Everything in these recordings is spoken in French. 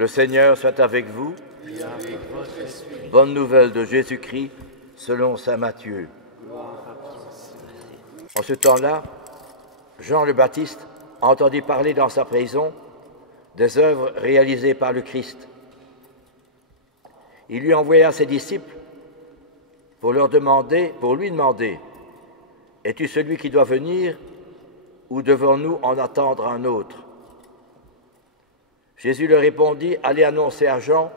Le Seigneur soit avec vous. Et avec votre esprit. Bonne nouvelle de Jésus-Christ selon saint Matthieu. En ce temps-là, Jean le Baptiste entendit parler dans sa prison des œuvres réalisées par le Christ. Il lui envoya ses disciples pour lui demander, « Es-tu celui qui doit venir ou devons-nous en attendre un autre ?» Jésus leur répondit, « Allez annoncer à Jean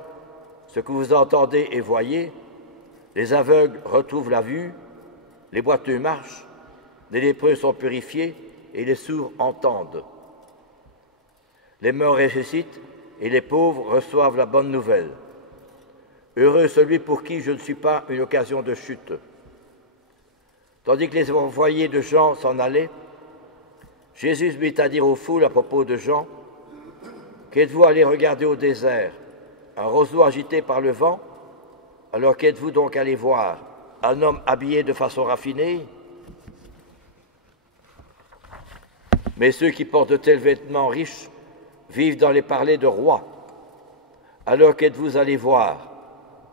ce que vous entendez et voyez. Les aveugles retrouvent la vue, les boiteux marchent, les lépreux sont purifiés et les sourds entendent. Les morts ressuscitent et les pauvres reçoivent la bonne nouvelle. Heureux celui pour qui je ne suis pas une occasion de chute. » Tandis que les envoyés de Jean s'en allaient, Jésus se mit à dire aux foules à propos de Jean, « Qu'êtes-vous allés regarder au désert? Un roseau agité par le vent? Alors qu'êtes-vous donc allés voir? Un homme habillé de façon raffinée? Mais ceux qui portent de tels vêtements riches vivent dans les palais de rois. Alors qu'êtes-vous allés voir?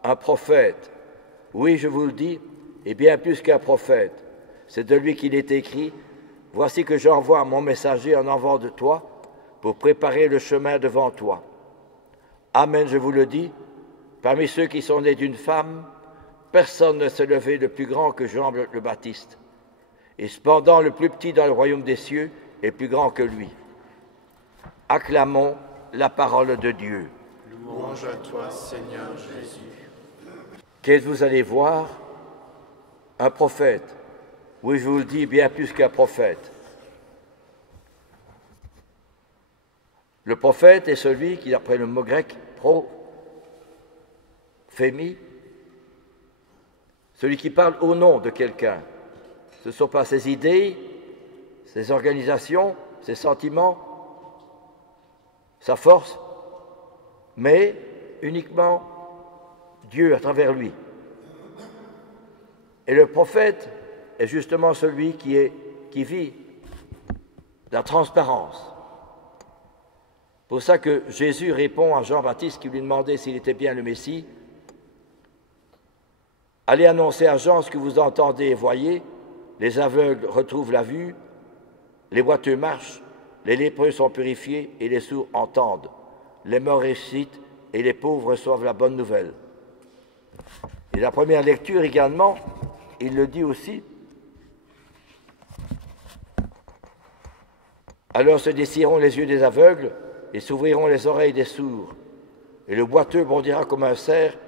Un prophète? Oui, je vous le dis, et bien plus qu'un prophète. C'est de lui qu'il est écrit, « Voici que j'envoie mon messager en avant de toi pour préparer le chemin devant toi. » Amen, je vous le dis, parmi ceux qui sont nés d'une femme, personne ne s'est levé de plus grand que Jean le Baptiste. Et cependant, le plus petit dans le royaume des cieux est plus grand que lui. Acclamons la parole de Dieu. Louange à toi, Seigneur Jésus. Qu'est-ce que vous allez voir? Un prophète. Oui, je vous le dis, bien plus qu'un prophète. Le prophète est celui qui, d'après le mot grec prophémie, celui qui parle au nom de quelqu'un. Ce ne sont pas ses idées, ses organisations, ses sentiments, sa force, mais uniquement Dieu à travers lui. Et le prophète est justement celui qui vit la transparence. C'est pour ça que Jésus répond à Jean-Baptiste qui lui demandait s'il était bien le Messie. « Allez annoncer à Jean ce que vous entendez et voyez. Les aveugles retrouvent la vue, les boiteux marchent, les lépreux sont purifiés et les sourds entendent. Les morts ressuscitent et les pauvres reçoivent la bonne nouvelle. » Et la première lecture également, il le dit aussi. « Alors se dessiront les yeux des aveugles, et s'ouvriront les oreilles des sourds, et le boiteux bondira comme un cerf,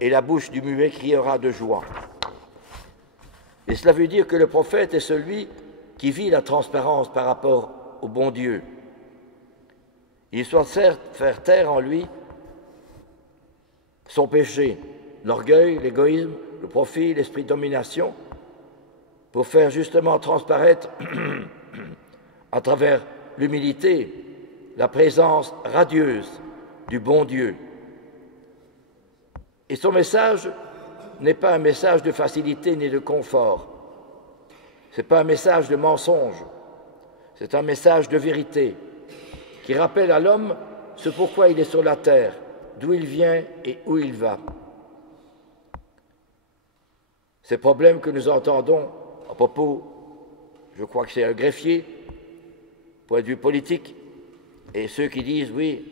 et la bouche du muet criera de joie. » Et cela veut dire que le prophète est celui qui vit la transparence par rapport au bon Dieu. Il doit certes faire taire en lui son péché, l'orgueil, l'égoïsme, le profit, l'esprit de domination, pour faire justement transparaître à travers l'humilité, la présence radieuse du bon Dieu. Et son message n'est pas un message de facilité ni de confort. Ce n'est pas un message de mensonge. C'est un message de vérité qui rappelle à l'homme ce pourquoi il est sur la terre, d'où il vient et où il va. Ces problèmes que nous entendons à propos, je crois que c'est un greffier, point de vue politique, et ceux qui disent, oui,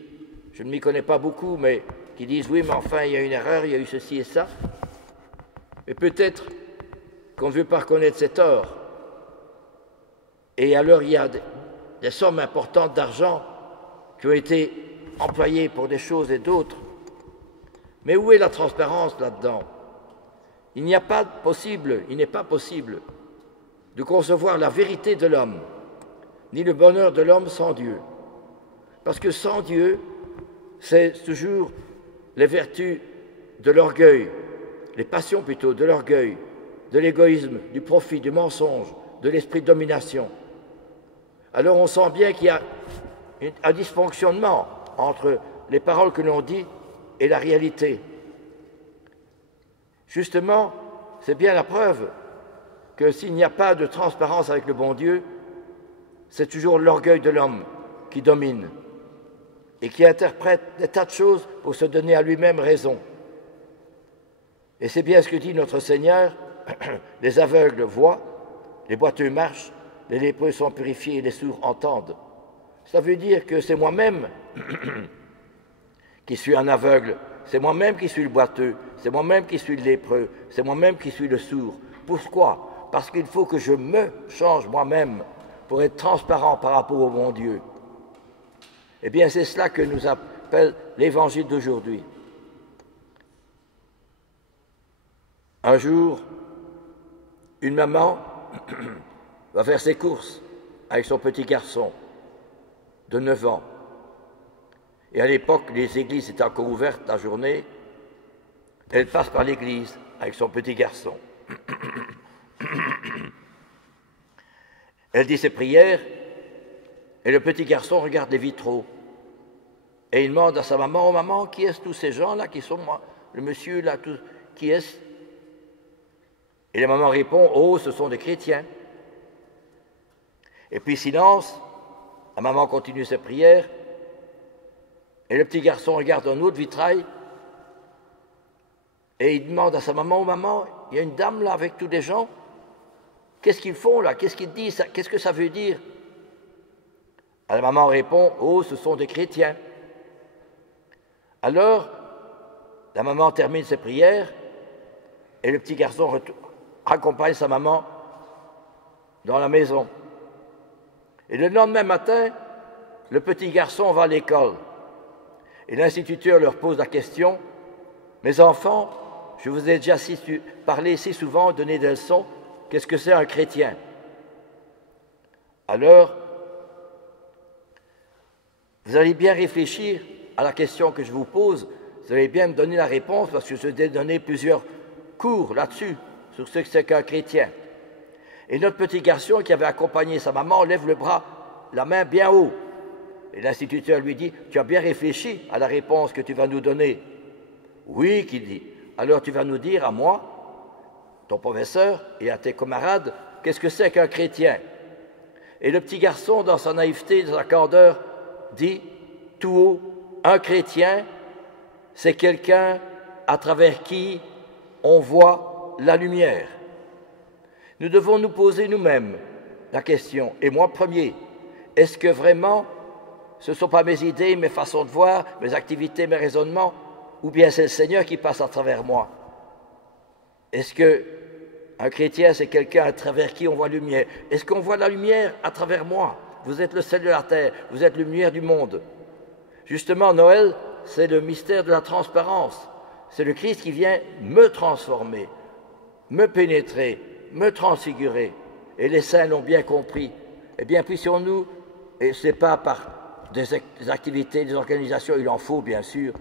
je ne m'y connais pas beaucoup, mais qui disent, oui, mais enfin, il y a une erreur, il y a eu ceci et ça. Mais peut-être qu'on ne veut pas reconnaître cet tort. Et alors, il y a des sommes importantes d'argent qui ont été employées pour des choses et d'autres. Mais où est la transparence là-dedans? Il n'est pas possible de concevoir la vérité de l'homme, ni le bonheur de l'homme sans Dieu. Parce que sans Dieu, c'est toujours les vertus de l'orgueil, les passions plutôt de l'orgueil, de l'égoïsme, du profit, du mensonge, de l'esprit de domination. Alors on sent bien qu'il y a un dysfonctionnement entre les paroles que l'on dit et la réalité. Justement, c'est bien la preuve que s'il n'y a pas de transparence avec le bon Dieu, c'est toujours l'orgueil de l'homme qui domine. et qui interprète des tas de choses pour se donner à lui-même raison. Et c'est bien ce que dit notre Seigneur, les aveugles voient, les boiteux marchent, les lépreux sont purifiés et les sourds entendent. Ça veut dire que c'est moi-même qui suis un aveugle, c'est moi-même qui suis le boiteux, c'est moi-même qui suis le lépreux, c'est moi-même qui suis le sourd. Pourquoi? Parce qu'il faut que je me change moi-même pour être transparent par rapport au bon Dieu. Eh bien, c'est cela que nous appelle l'Évangile d'aujourd'hui. Un jour, une maman va faire ses courses avec son petit garçon de 9 ans. Et à l'époque, les églises étaient encore ouvertes la journée. Elle passe par l'église avec son petit garçon. Elle dit ses prières et le petit garçon regarde les vitraux. Et il demande à sa maman, « Oh maman, qui est-ce tous ces gens-là qui sont moi? Le monsieur là, qui est-ce » Et la maman répond, « Oh, ce sont des chrétiens. » Et puis silence, la maman continue ses prières, et le petit garçon regarde un autre vitrail, et il demande à sa maman, « Oh maman, il y a une dame là avec tous les gens, qu'est-ce qu'ils font là? Qu'est-ce qu'ils disent? Qu'est-ce que ça veut dire ?» La maman répond, « Oh, ce sont des chrétiens. » Alors, la maman termine ses prières, et le petit garçon accompagne sa maman dans la maison. Et le lendemain matin, le petit garçon va à l'école. Et l'instituteur leur pose la question, « Mes enfants, je vous ai déjà parlé si souvent, donné des leçons, qu'est-ce que c'est un chrétien ?» Alors, vous allez bien réfléchir à la question que je vous pose, vous allez bien me donner la réponse, parce que je vous ai donné plusieurs cours là-dessus, sur ce que c'est qu'un chrétien. Et notre petit garçon qui avait accompagné sa maman lève le bras, la main bien haut. Et l'instituteur lui dit, « Tu as bien réfléchi à la réponse que tu vas nous donner ?» « Oui, qu'il dit. Alors tu vas nous dire à moi, ton professeur, et à tes camarades, qu'est-ce que c'est qu'un chrétien ?» Et le petit garçon, dans sa naïveté, dans sa candeur, dit tout haut, « Un chrétien, c'est quelqu'un à travers qui on voit la lumière. » Nous devons nous poser nous-mêmes la question, et moi premier, est-ce que vraiment ce ne sont pas mes idées, mes façons de voir, mes activités, mes raisonnements, ou bien c'est le Seigneur qui passe à travers moi? Est-ce qu'un chrétien, c'est quelqu'un à travers qui on voit la lumière? Est-ce qu'on voit la lumière à travers moi? Vous êtes le sel de la terre, vous êtes la lumière du monde. Justement, Noël, c'est le mystère de la transparence. C'est le Christ qui vient me transformer, me pénétrer, me transfigurer. Et les saints l'ont bien compris. Eh bien, puissions-nous, et ce n'est pas par des activités, des organisations, il en faut bien sûr,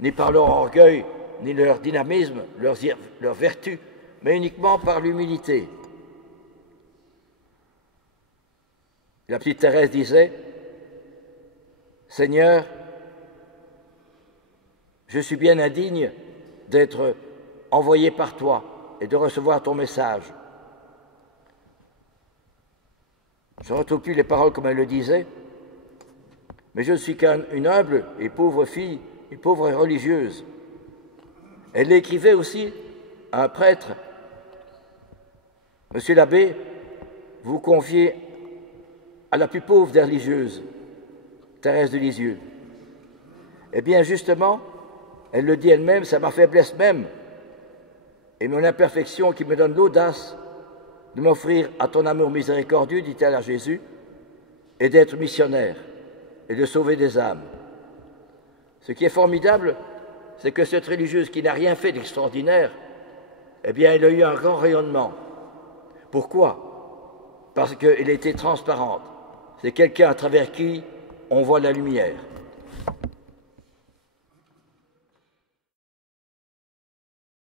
ni par leur orgueil, ni leur dynamisme, leur vertu, mais uniquement par l'humilité. La petite Thérèse disait, « Seigneur, je suis bien indigne d'être envoyé par toi et de recevoir ton message. » Je ne retrouve plus les paroles comme elle le disait, mais je ne suis qu'une humble et pauvre fille, une pauvre religieuse. Elle l'écrivait aussi à un prêtre. « Monsieur l'abbé, vous confiez à la plus pauvre des religieuses, Thérèse de Lisieux. » Eh bien, justement, elle le dit elle-même, c'est ma faiblesse même et mon imperfection qui me donne l'audace de m'offrir à ton amour miséricordieux, dit-elle à Jésus, et d'être missionnaire et de sauver des âmes. Ce qui est formidable, c'est que cette religieuse qui n'a rien fait d'extraordinaire, eh bien, elle a eu un grand rayonnement. Pourquoi? Parce qu'elle était transparente. C'est quelqu'un à travers qui on voit la lumière.